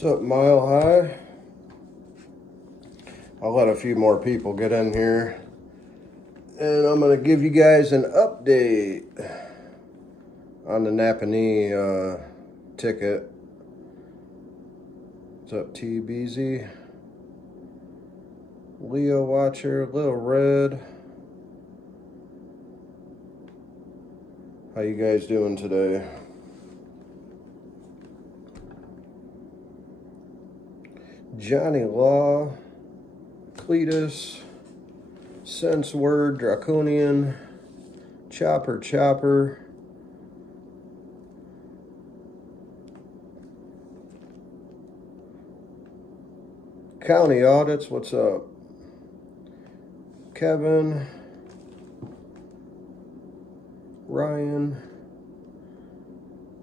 What's up, Mile High? I'll let a few more people get in here, and I'm going to give you guys an update on the Nappanee ticket. What's up, TBZ? Leo Watcher, Little Red. How you guys doing today? Johnny Law, Cletus, Sense Word, Draconian, Chopper, County Audits, what's up? Kevin, Ryan,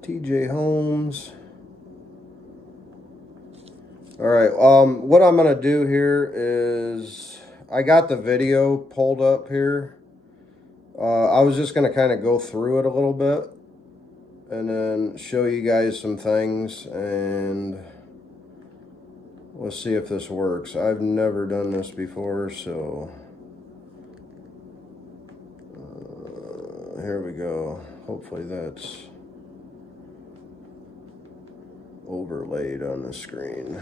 TJ Holmes. All right, what I'm gonna do here is, I got the video pulled up here. I was just gonna kind of go through it a little bit and then show you guys some things, and let's see if this works. I've never done this before, so here we go. Hopefully that's overlaid on the screen.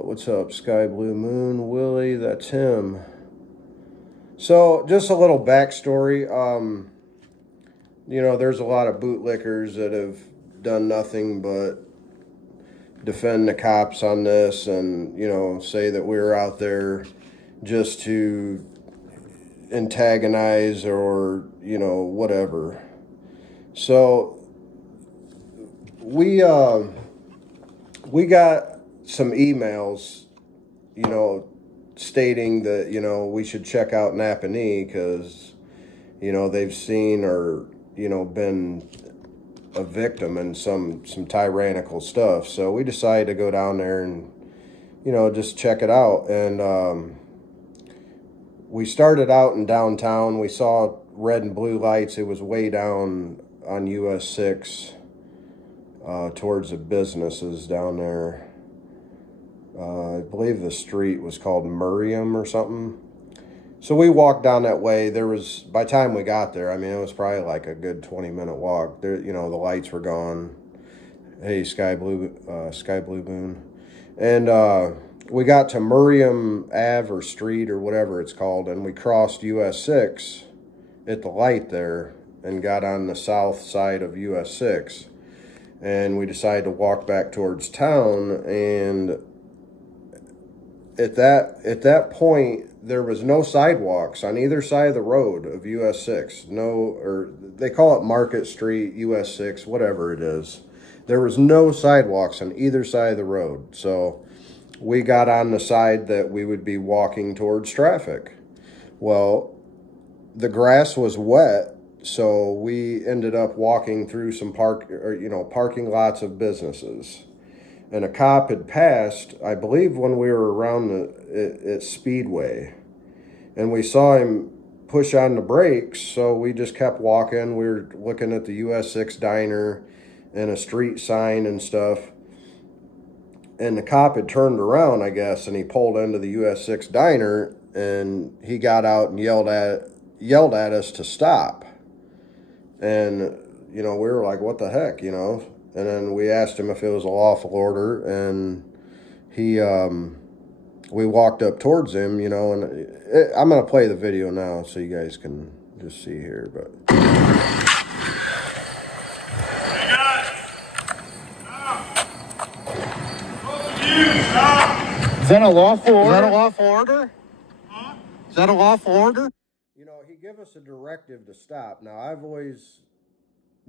What's up, Sky Blue Moon? Willie, that's him. So, just a little backstory. You know, there's a lot of bootlickers that have done nothing but defend the cops on this and, you know, say that we were out there just to antagonize or, you know, whatever. So, we got some emails, you know, stating that, you know, we should check out Nappanee because, you know, they've seen or, you know, been a victim in some tyrannical stuff. So we decided to go down there and, you know, just check it out. And we started out in downtown. We saw red and blue lights. It was way down on US 6 towards the businesses down there. I believe the street was called Miriam or something. So we walked down that way. There was, by the time we got there, I mean, it was probably like a good 20-minute walk. There, you know, the lights were gone. Hey, Sky Blue Moon. And we got to Miriam Ave or Street or whatever it's called, and we crossed US 6 at the light there and got on the south side of US 6. And we decided to walk back towards town, and at that point, there was no sidewalks on either side of the road of US 6. No, or they call it Market Street, US 6, whatever it is. There was no sidewalks on either side of the road. So we got on the side that we would be walking towards traffic. Well, the grass was wet, so we ended up walking through some parking lots of businesses. And a cop had passed, I believe, when we were around at Speedway. And we saw him push on the brakes, so we just kept walking. We were looking at the US 6 diner and a street sign and stuff. And the cop had turned around, I guess, and he pulled into the US 6 diner, and he got out and yelled at us to stop. And, you know, we were like, what the heck, you know? And then we asked him if it was a lawful order, and we walked up towards him, you know, and I'm going to play the video now so you guys can just see here, but. Hey guys, stop. Both of you, stop. Is that a lawful order? Is that a lawful order? Huh? Is that a lawful order? You know, he gave us a directive to stop. Now, I've always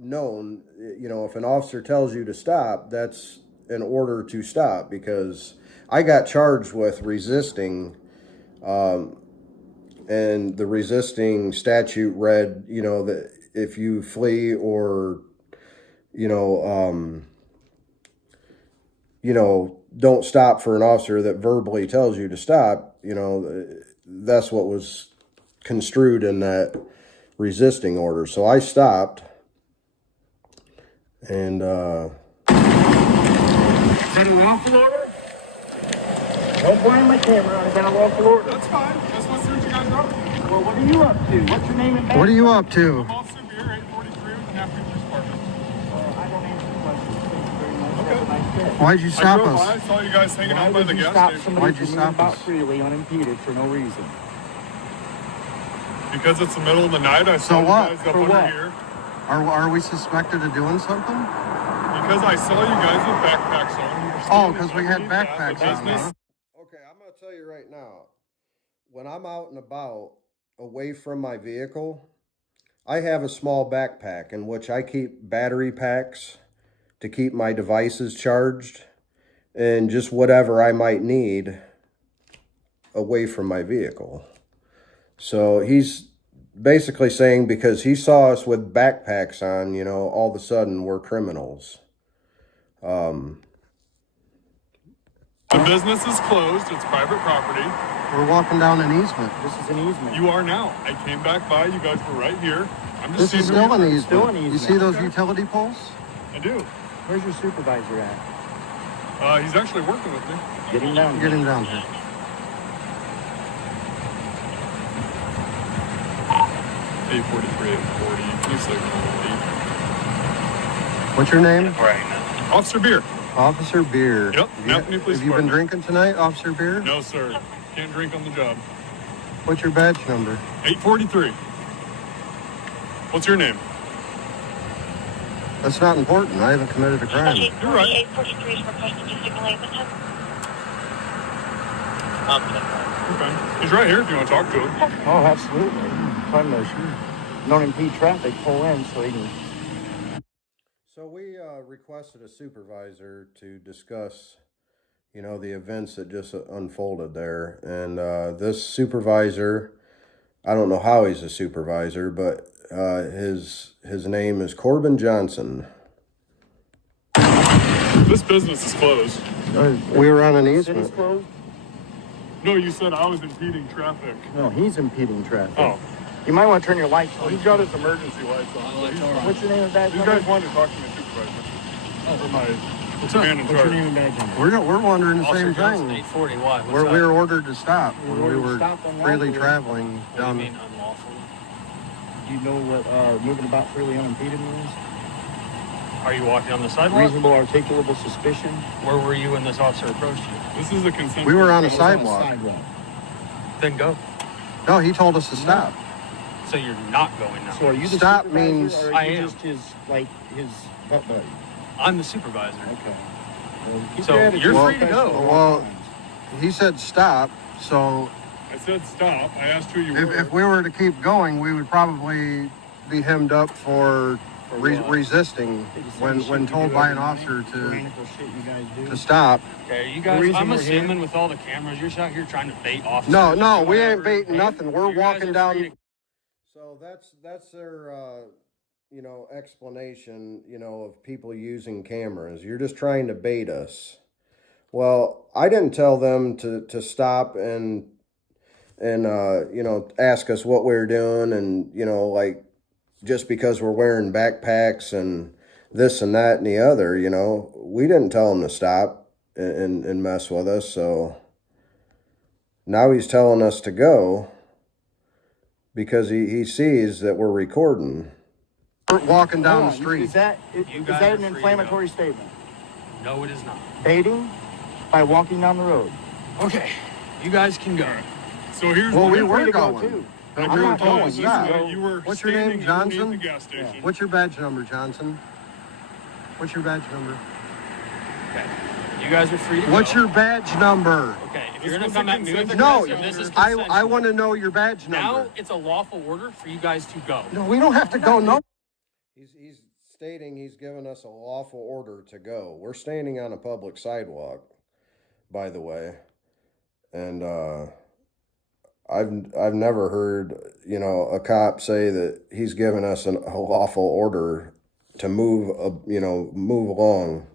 known, you know, if an officer tells you to stop, that's an order to stop, because I got charged with resisting, and the resisting statute read, you know, that if you flee or, you know, don't stop for an officer that verbally tells you to stop, you know, that's what was construed in that resisting order. So I stopped. And that a lawful order? Don't blame my camera. Is that a lawful order? That's fine. Just want to see what you guys are up to. Well, what are you up to? What's your name and badge? What are you up to? I'm Officer Beer, 843 with the Nappanee Police Department. I don't answer questions. Thank you very much. Have a nice day. Why'd you I stop drove by, us? saw you guys hanging Why out by would the you gas stop station. somebody Why'd you from stop moving about us? freely unimpeded for no reason? Because it's the middle of the night, I So saw what? you guys up For under what? here. Are we suspected of doing something? Because I saw you guys with backpacks on. You were Oh, standing because we had underneath that, backpacks the on, business. huh? Okay, I'm gonna tell you right now, when I'm out and about away from my vehicle, I have a small backpack in which I keep battery packs to keep my devices charged and just whatever I might need away from my vehicle. So he's basically saying because he saw us with backpacks on, you know, all of a sudden we're criminals. The business is closed. It's private property. We're walking down an easement. This is an easement. You are now. I came back by. You guys were right here. I'm just This is seeing still who an you- easement. Still an You easement. see those Okay. utility poles? I do. Where's your supervisor at? He's actually working with me. Get him down. Get him down here. 843, 840. Police signal. What's your name? Officer Beer. Officer Beer. Yep, Nappanee Police Have you been Department. drinking tonight, Officer Beer? No, sir. Can't drink on the job. What's your badge number? 843. What's your name? That's not important. I haven't committed a crime. You're right. 843 is requested to signal Ableton. Okay. He's right here if you want to talk to him. Oh, absolutely. Trying to non-impede traffic, pull in so he can. So we requested a supervisor to discuss, you know, the events that just unfolded there. And this supervisor, I don't know how he's a supervisor, but his name is Corbin Johnson. This business is closed. We were on an City's easement. closed? No, you said I was impeding traffic. No, he's impeding traffic. Oh. You might want to turn your lights on. He's got his emergency lights on. What's your name and badge These number? guys wanted to talk to my supervisor. Or my man in What's your charge. name and badge number? We're wondering the Officer same Johnson, thing. 840, why? We were ordered to stop We when were we ordered to were stop freely unlawfully. traveling What do you down. mean unlawful? Do you know what moving about freely unimpeded means? Are you walking on the sidewalk? Reasonable articulable suspicion. Where were you when this officer approached you? This is a consent. We were on a It was on sidewalk. Then go. No, he told us to stop. So you're not going now. So are you the Stop supervisor, means- or are I you am. just his butt buddy? I'm the supervisor. Okay. Well, keep So your attitude you're free to professional go. at all Well, times. He said stop, so I said stop. I asked who you were. if we were to keep going, we would probably be hemmed up for what? resisting Hey, the same when shit you told do by every an officer night, to tyrannical shit you guys do. stop. Okay, you The guys, reason I'm we're here- assuming with all the cameras, you're just out here trying to bait officers. No, and we ain't whatever. baiting nothing. We're You guys walking are down. free to- So that's their you know, explanation, you know, of people using cameras. You're just trying to bait us. Well, I didn't tell them to stop and you know, ask us what we were doing, and you know, like just because we're wearing backpacks and this and that and the other, you know, we didn't tell them to stop and mess with us. So now he's telling us to go because he sees that we're recording. We're walking down the Hold on, street. Is that You is guys that are an free to inflammatory statement? No, it is not. Baiting by walking down the road. Okay, you guys can go. So here's Well, what we You're were free to go going. too. But I'm we were not told going. to You stop. can go. You were What's your name, standing Johnson? underneath the gas station. What's your badge number, Johnson? What's your badge number? Okay, you guys are free to go. What's your badge number? Okay, if This you're gonna was come a at me with consent No, aggressive, this is I consensual. want to know your badge Now number. it's a lawful order for you guys to go. No, we don't have to go. No. He's stating he's given us a lawful order to go. We're standing on a public sidewalk, by the way, and I've never heard, you know, a cop say that he's given us a lawful order to move along.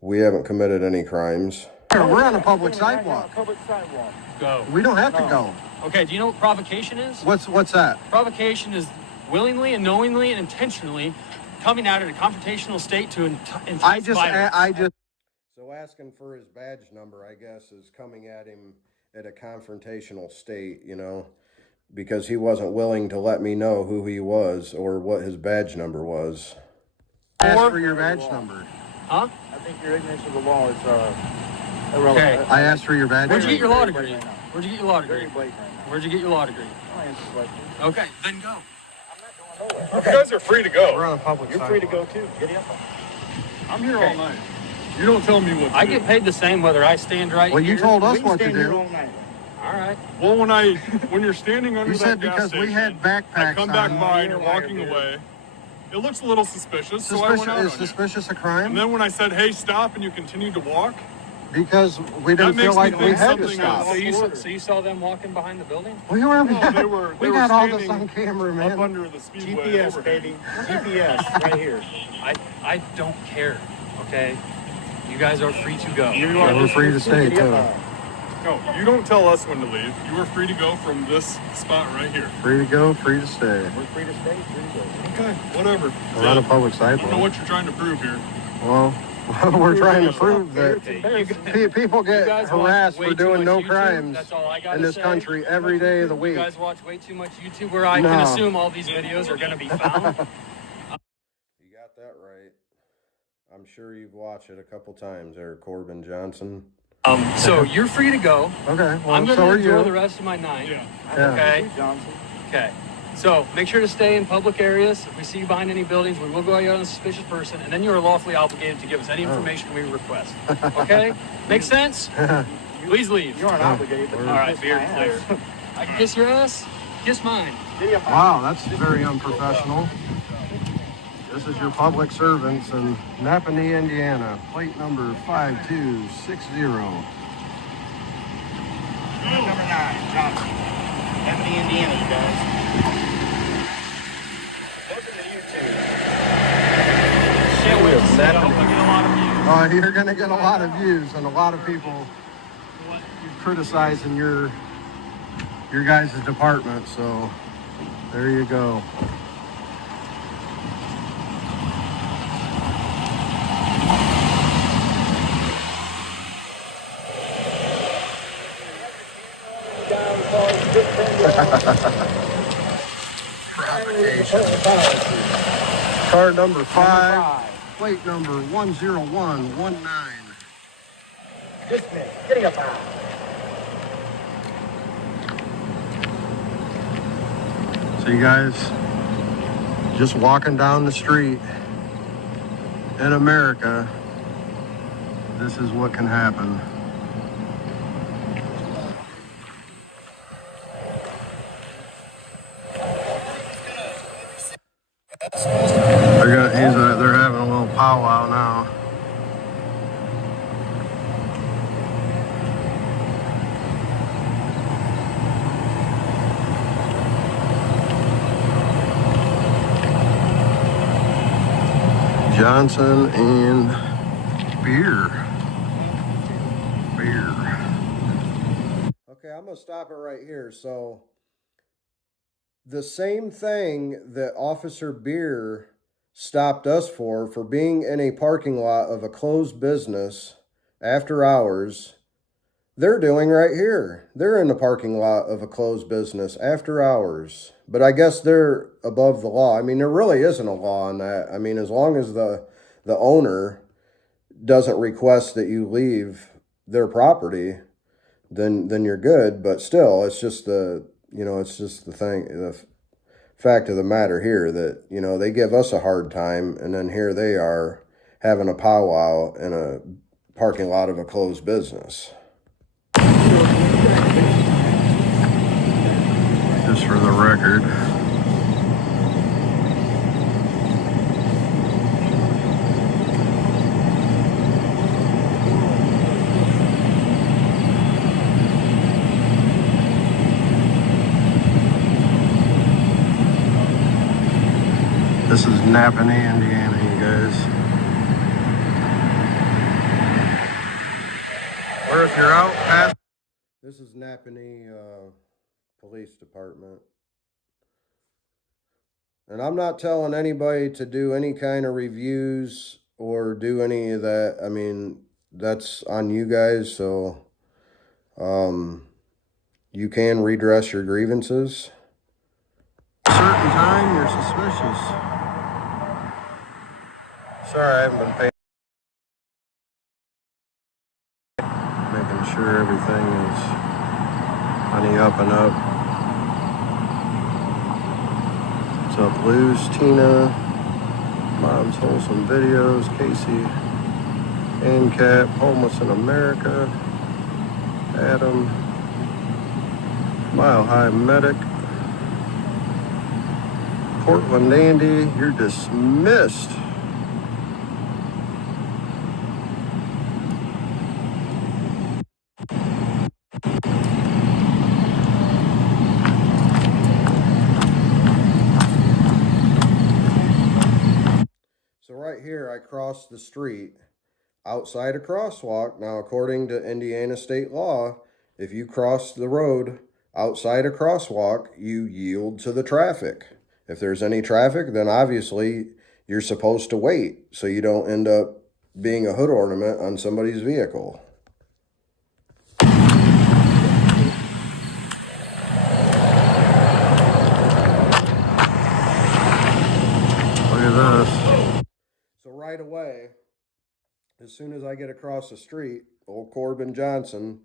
We haven't committed any crimes. We're on a public Right now, sidewalk. Public sidewalk. Go. We don't have to go. Okay, do you know what provocation is? What's that? Provocation is willingly and knowingly and intentionally coming out in a confrontational state to entice I just, violence. So asking for his badge number, I guess, is coming at him at a confrontational state, you know, because he wasn't willing to let me know who he was or what his badge number was. asked for your badge number. Huh? I think your ignorance of the law is Okay. irrelevant. I asked for your badge Where'd you get number. your law degree? Where'd you get your law Very degree? blatant right now. Where'd you get your law degree? I'll answer the question. Okay, then go. You guys are free to We're go. on a public You're free to go sidewalk. too. Get up. I'm here all night. You don't tell me what to I do. get paid the same whether I stand right Well, here. you told us We can what to stand here do. all night. All right. Well, when you're standing under You that said gas because we station, had backpacks I come back on. by and You're you're a liar, walking dude. away. It looks a little suspicious, so I went Suspicious out is on you. suspicious a crime And then when I said, "Hey, stop," and you continued to walk, because we That didn't feel makes me like we think had to something stop. else. So you saw them walking behind the building? We were. No, they were we got all this standing on camera, up man. under the speedway GPS, overhead. baby. GPS, right here. I don't care. Okay. You guys are free to go. You Yeah, we're free to stay, Get too. up. No, you don't tell us when to leave. You are free to go from this spot right here. Free to go, free to stay. We're free to stay, free to go. Okay, whatever. We're on a public I don't know sidewalk. what you're trying to prove here. Well, we're trying to prove that people You get guys watch harassed way for too doing much no YouTube. Crimes That's all I gotta in this say. country every day of the You week. guys watch way too much YouTube where I No. can assume all these videos are going to be found. You got that right. I'm sure you've watched it a couple times there, Corbin Johnson. So you're free to go. Okay, well, I'm going so to are enjoy you. the rest of my night. Yeah. Yeah. Okay. Johnson. Okay. So make sure to stay in public areas. If we see you behind any buildings, we will go out on a suspicious person, and then you are lawfully obligated to give us any information we request. Okay? Makes sense? Please leave. You aren't obligated, but All right, kiss beard my clear. ass. I can kiss your ass. Kiss mine. Get up. Wow, that's very unprofessional. This is your public servants in Nappanee, Indiana. Plate number 5260. Number 9, Johnson. Nappanee, Indiana, you guys. Welcome to YouTube. Can't wait to see it. I hope I get a lot of views. You're going to get a lot of views and a lot of people criticizing your guys' department. So there you go. Provocation. Car number 5, plate number 10119. Dismiss. Getting up. So you guys just walking down the street in America, this is what can happen. They're having a little powwow now. Johnson and beer. Okay, I'm gonna stop it right here. So the same thing that Officer Beer stopped us for being in a parking lot of a closed business after hours, they're doing right here. They're in the parking lot of a closed business after hours. But I guess they're above the law. I mean, there really isn't a law on that. I mean, as long as the owner doesn't request that you leave their property, then you're good. But still, it's just the fact of the matter here that, you know, they give us a hard time, and then here they are having a powwow in a parking lot of a closed business. Just for the record. This is Nappanee, Indiana, you guys. Or if you're out past. This is Nappanee Police Department. And I'm not telling anybody to do any kind of reviews or do any of that. I mean, that's on you guys. So, you can redress your grievances. A certain time, you're suspicious. Sorry, I haven't been paying. Making sure everything is on the up and up. What's up, Luz, Tina, Mom's Wholesome Videos, Casey, ANCAP, Homeless in America, Adam, Mile High Medic, Portland Andy, you're dismissed. So right here, I crossed the street outside a crosswalk. Now, according to Indiana state law, if you cross the road outside a crosswalk, you yield to the traffic. If there's any traffic, then obviously you're supposed to wait so you don't end up being a hood ornament on somebody's vehicle. Look at this. So right away, as soon as I get across the street, old Corbin Johnson,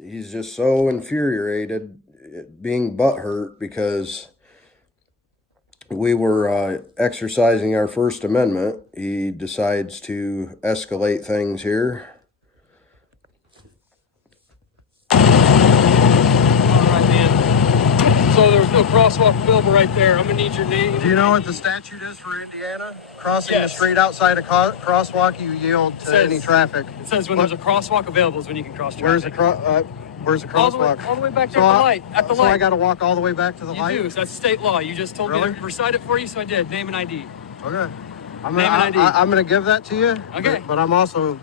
he's just so infuriated, being butthurt because we were exercising our First Amendment. He decides to escalate things here. All right, man. So there's no crosswalk available right there. I'm gonna need your name. Do you know what the statute is for Indiana? Crossing Yes. the street outside a crosswalk, you yield to any traffic. It says when there's a crosswalk available is when you can cross traffic. Where's the All the way crosswalk? back there at the light. At the so light. I got to walk all the way back to the light? You do. So that's state law. You just told me Really? to recite it for you, so I did. Name and ID. Okay. I'm Name and ID. gonna give that to you. Okay. But I'm also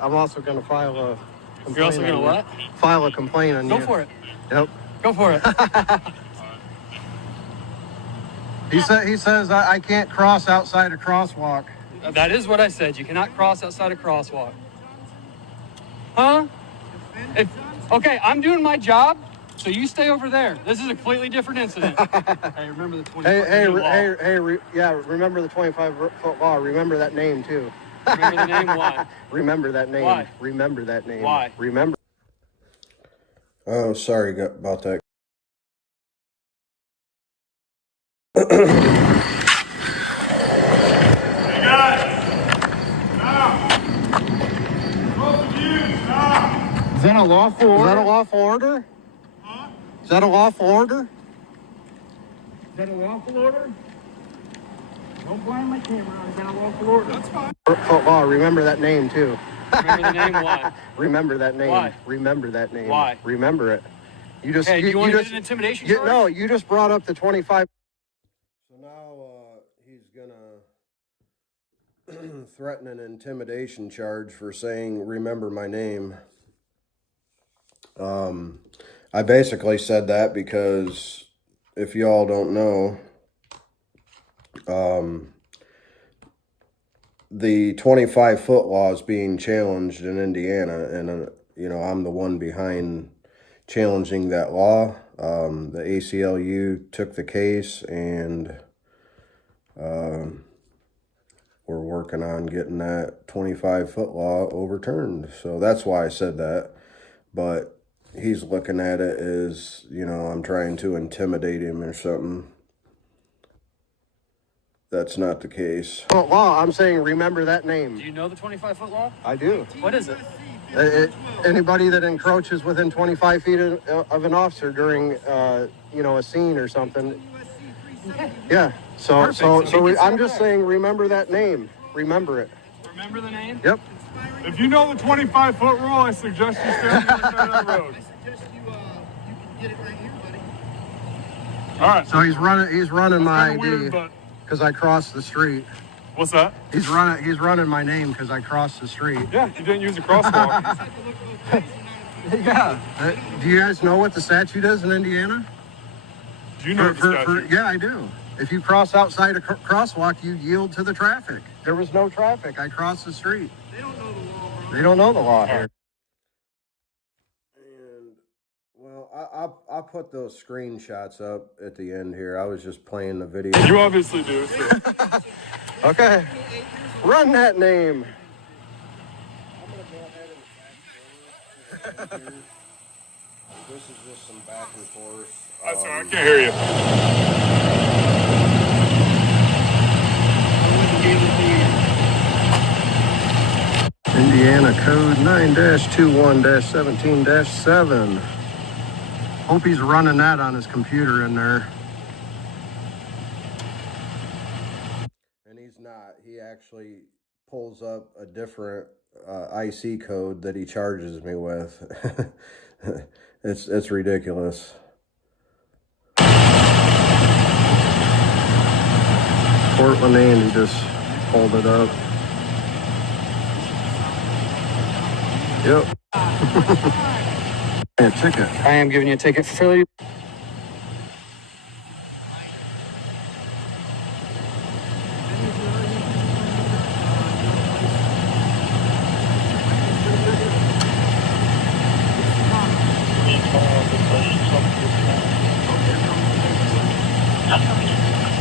gonna file a complaint. You're also gonna on you. what? File a complaint on you. Go for it. Yep. Go for it. He says I can't cross outside a crosswalk. That is what I said. You cannot cross outside a crosswalk. Huh? Okay, I'm doing my job, so you stay over there. This is a completely different incident. Hey, remember the 25 law. Remember the 25-foot law. Remember that name too. Remember the name? Why? Remember that name. Why? Remember that name. Why? Remember. Oh, sorry about that. Hey guys! Now! Both of you, now! Is that a lawful order? Is that a lawful order? Huh? Is that a lawful order? Is that a lawful order? Don't blame my camera. Is that a lawful order? That's fine. Foot law. Remember that name too. Remember the name? Why? Remember that name. Why? Remember that name. Why? Remember it. You just. Hey, do you want to just, get an intimidation you, charge? No, you just brought up the 25. So now he's gonna threaten an intimidation charge for saying, remember my name. I basically said that because if y'all don't know, the 25-foot law is being challenged in Indiana, and I'm the one behind challenging that law. The ACLU took the case, and we're working on getting that 25-foot law overturned. So that's why I said that. But he's looking at it as, I'm trying to intimidate him or something. That's not the case. Foot law. I'm saying remember that name. Do you know the 25-foot law? I do. What is it? Anybody that encroaches within 25 feet of an officer during, a scene or something. Yeah. So I'm just saying, remember that name. Remember it. Remember the name? Yep. If you know the 25-foot rule, I suggest you stay on the other side of that road. You can get it right here, buddy. All right. So he's running my Kinda weird, ID but because I crossed the street. what's that? He's running my name because I crossed the street. Yeah, you didn't use a crosswalk. Yeah. Do you guys know what the statute is in Indiana? Do you know the statute? Yeah, I do. If you cross outside a crosswalk, you yield to the traffic. There was no traffic. I crossed the street. They don't know the law. They don't know the law here. And well, I put those screenshots up at the end here. I was just playing the video. You obviously do. So. Okay. Run that name. This is just some back and forth. I'm sorry, I can't hear you. Indiana code 9-21-17-7. Hope he's running that on his computer in there. And he's not. He actually pulls up a different IC code that he charges me with. It's ridiculous. Portland Andy just pulled it up. Yep. A ticket. I am giving you a ticket for failure.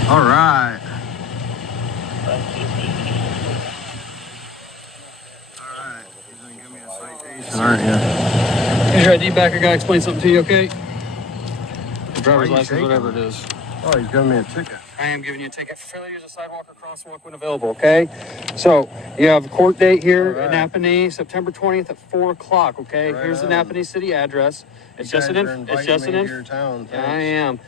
All right. He's gonna give me a citation, aren't you? Here's your ID back. I gotta explain something to you, okay? Your driver's you license, shaking? whatever it is. Oh, he's giving me a ticket. I am giving you a ticket for failure to use a sidewalk or crosswalk when available, okay? So, you have a court date here All in right. Nappanee, September 20th at 4 o'clock, okay? Right Here's the on. Nappanee city address. It's You just guys an are it's inviting just me an to your town. I am.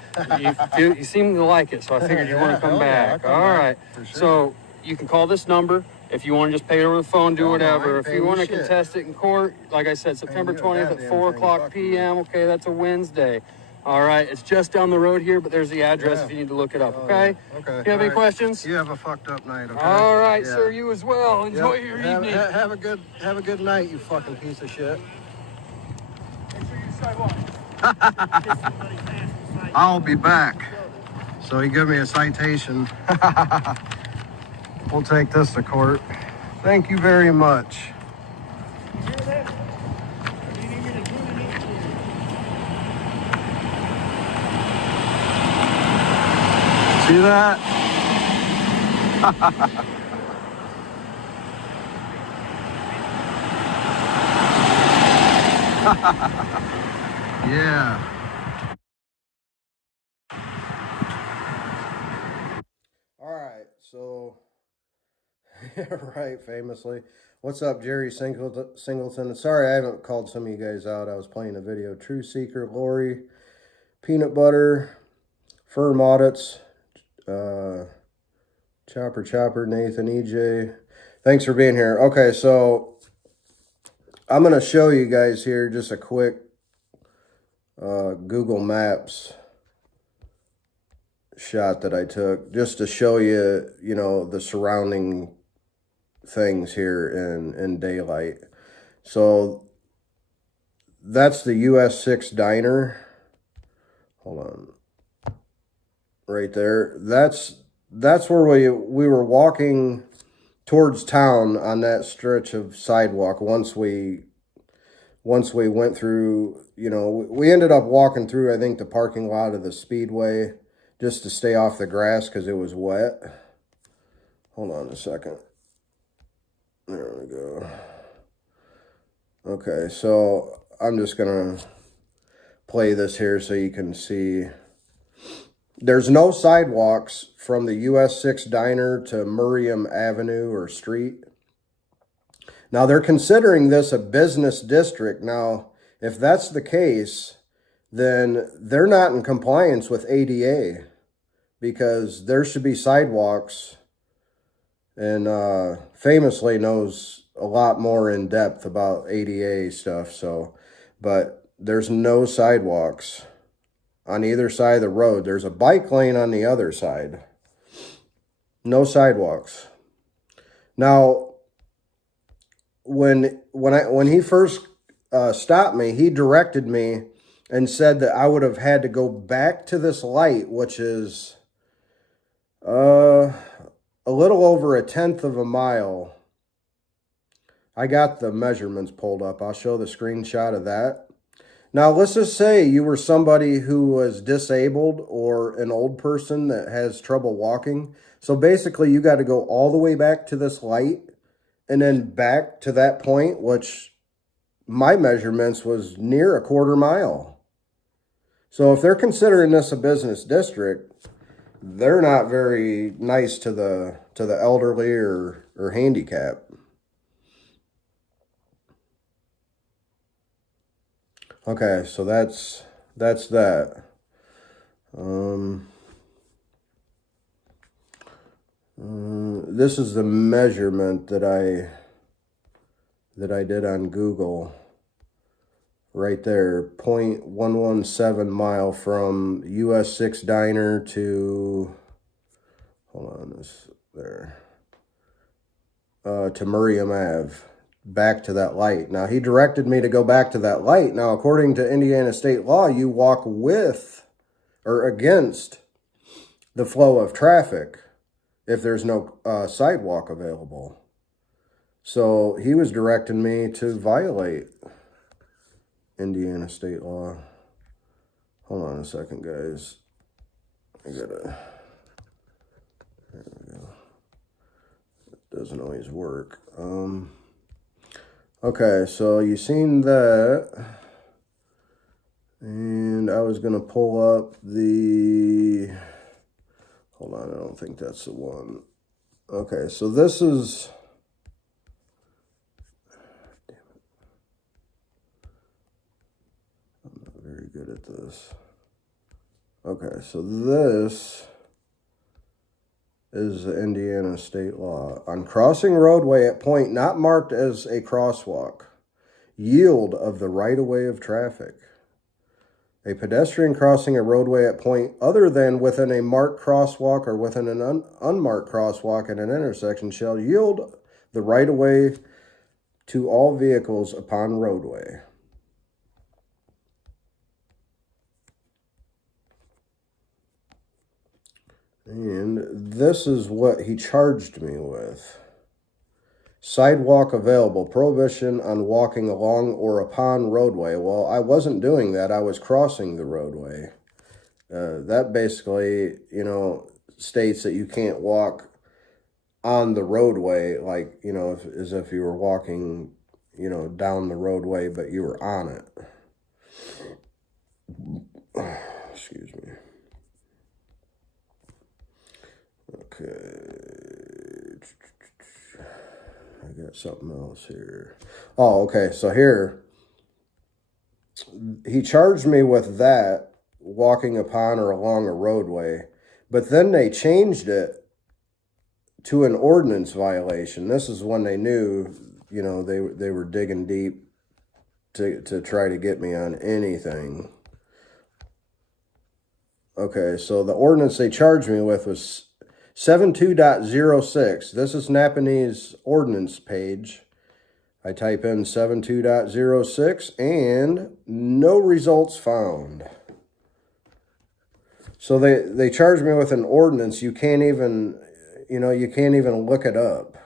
You seem to like it, so I figured you want to come Hell yeah, back. I'll come All back, right. for sure. So, you can call this number. If you want to just pay it over the phone, do No, I whatever. ain't If you paying want to shit. contest it in court, like I said, September you a 20th at goddamn 4 thing. o'clock Fuck you. p.m. Okay, that's a Wednesday. All right, it's just down the road here, but there's the address Yeah. if you need to look it up, Oh, okay? yeah. Okay. You have any All right. questions? You have a fucked up night, okay? All right, Yeah. sir, you as well. Enjoy Yep. your Have- evening. Have a good night, you fucking piece of shit. I'll be back. So he gave me a citation. We'll take this to court. Thank you very much. See that? Yeah. All right, so right, famously. What's up, Jerry Singleton? Sorry I haven't called some of you guys out. I was playing a video. True Seeker, Lori, Peanut Butter, Firm Audits, Chopper, Nathan, EJ. Thanks for being here. Okay, so I'm going to show you guys here just a quick Google Maps shot that I took just to show you, you know, the surrounding things here in daylight. So that's the US 6 diner. Hold on. Right there. That's where we were walking towards town on that stretch of sidewalk. Once we went through, you know, we ended up walking through, I think, the parking lot of the Speedway just to stay off the grass because it was wet. Hold on a second. There we go. Okay, so I'm just going to play this here so you can see. There's no sidewalks from the US 6 diner to Murriam Avenue or Street. Now, they're considering this a business district. Now, if that's the case, then they're not in compliance with ADA because there should be sidewalks, and famously knows a lot more in depth about ADA stuff. So, but there's no sidewalks on either side of the road. There's a bike lane on the other side. No sidewalks. Now, when he first stopped me, he directed me and said that I would have had to go back to this light, which is A little over 1/10 of a mile. I got the measurements pulled up. I'll show the screenshot of that. Now, let's just say you were somebody who was disabled or an old person that has trouble walking. So basically, you got to go all the way back to this light and then back to that point, which my measurements was near 1/4 mile. So if they're considering this a business district, they're not very nice to the elderly or handicapped. Okay, so that's that. This is the measurement that I did on Google. Right there, 0.117 mile from US 6 Diner to, hold on, this there, to Miriam Ave, back to that light. Now, he directed me to go back to that light. Now, according to Indiana state law, you walk with or against the flow of traffic if there's no sidewalk available. So he was directing me to violate Indiana state law. Hold on a second, guys. There we go. It doesn't always work. Okay, so you seen that. And I was gonna pull up the, hold on, I don't think that's the one. Okay, so this is, very good at this. Okay, so this is the Indiana state law. On crossing roadway at point not marked as a crosswalk, yield of the right-of-way of traffic. A pedestrian crossing a roadway at point other than within a marked crosswalk or within an unmarked crosswalk at an intersection shall yield the right-of-way to all vehicles upon roadway. And this is what he charged me with. Sidewalk available, prohibition on walking along or upon roadway. Well, I wasn't doing that. I was crossing the roadway. That basically, states that you can't walk on the roadway, like, as if you were walking, down the roadway, but you were on it. Excuse me. Okay, I got something else here. Oh, okay, so here, he charged me with that, walking upon or along a roadway, but then they changed it to an ordinance violation. This is when they knew, they were digging deep to try to get me on anything. Okay, so the ordinance they charged me with was 72.06. This is Nappanee's ordinance page. I type in 72.06 and no results found. So they charged me with an ordinance. You can't even, you can't even look it up.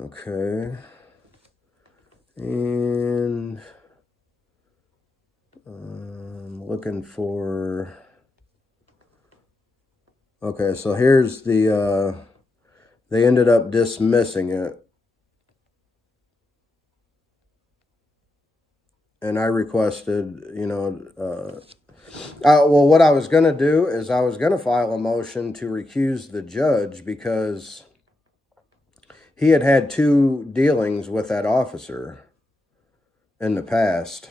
Okay. And I'm looking for, okay, so here's the, they ended up dismissing it. And I requested, well, what I was going to do is I was going to file a motion to recuse the judge because he had had 2 dealings with that officer in the past.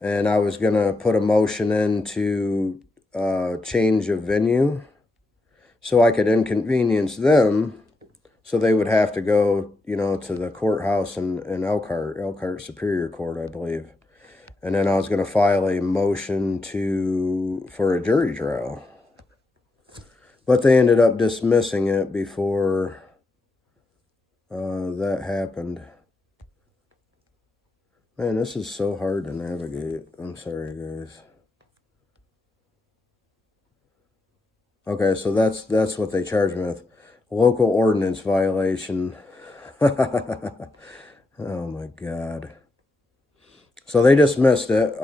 And I was going to put a motion in to change of venue so I could inconvenience them, so they would have to go, to the courthouse in Elkhart Superior Court, I believe. And then I was going to file a motion for a jury trial. But they ended up dismissing it before that happened. Man, this is so hard to navigate. I'm sorry, guys. Okay, so that's what they charged me with. Local ordinance violation. Oh my God. So they dismissed it.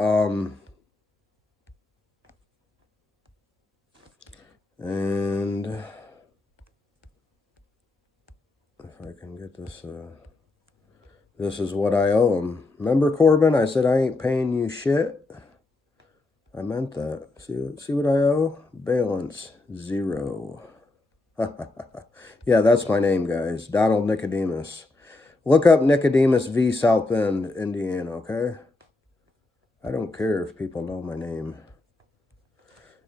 And if I can get this, this is what I owe them. Remember, Corbin? I said I ain't paying you shit. I meant that. See what I owe? Balance 0. Yeah, that's my name, guys. Donald Nicodemus. Look up Nicodemus v. South Bend, Indiana, okay? I don't care if people know my name.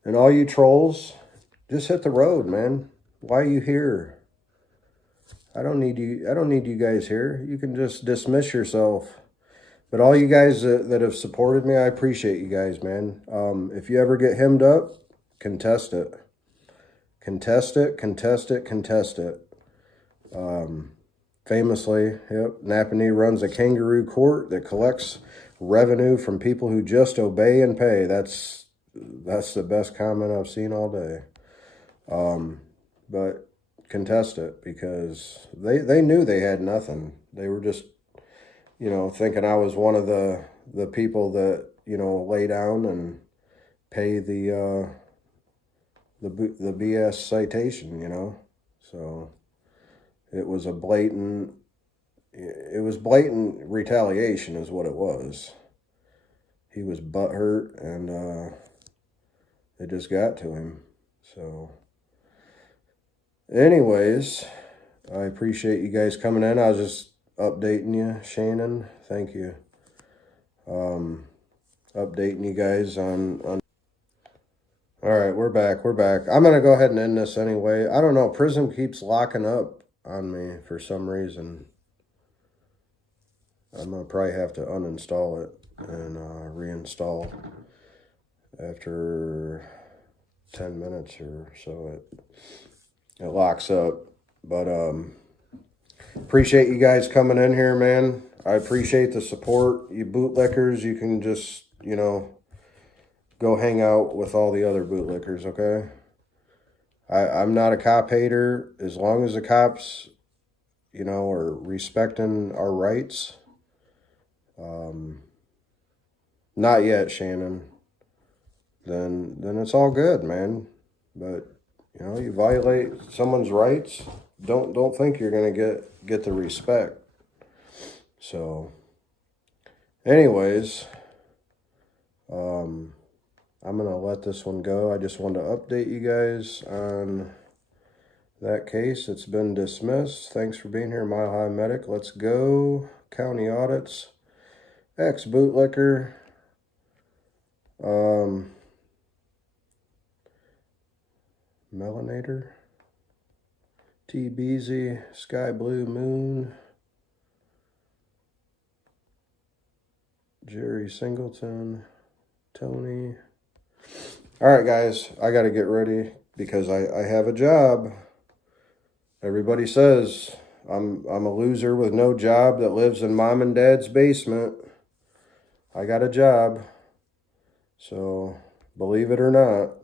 And all you trolls, just hit the road, man. Why are you here? I don't need you guys here. You can just dismiss yourself. But all you guys that have supported me, I appreciate you guys, man. If you ever get hemmed up, contest it. Contest it, contest it, contest it. Famously, yep, Nappanee runs a kangaroo court that collects revenue from people who just obey and pay. That's the best comment I've seen all day. But contest it, because they knew they had nothing. They were just, you know, thinking I was one of the people that, you know, lay down and pay the BS citation, you know. So it was blatant retaliation is what it was. He was butthurt, and it just got to him. So anyways, I appreciate you guys coming in. I was just updating you, Shannon. Thank you. Updating you guys on. All right, we're back. I'm going to go ahead and end this anyway. I don't know. Prism keeps locking up on me for some reason. I'm going to probably have to uninstall it and reinstall after 10 minutes or so. It locks up. But appreciate you guys coming in here, man. I appreciate the support. You bootlickers, you can just, you know, go hang out with all the other bootlickers, okay? I'm not a cop hater. As long as the cops, you know, are respecting our rights. Not yet, Shannon. Then it's all good, man. But, you know, you violate someone's rights, don't think you're gonna get the respect. So anyways, I'm gonna let this one go. I just wanted to update you guys on that case. It's been dismissed. Thanks for being here, Mile High Medic. Let's go. County audits. Ex-bootlicker. Melanator. T. Beasy. Sky Blue Moon. Jerry Singleton. Tony. All right, guys. I got to get ready because I have a job. Everybody says I'm a loser with no job that lives in mom and dad's basement. I got a job. So, believe it or not.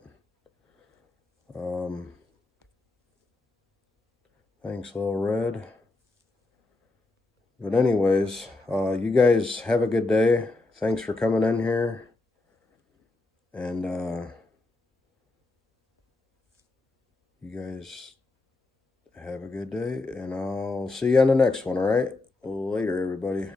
Thanks, Little Red. But anyways, you guys have a good day. Thanks for coming in here. And you guys have a good day. And I'll see you on the next one, all right? Later, everybody.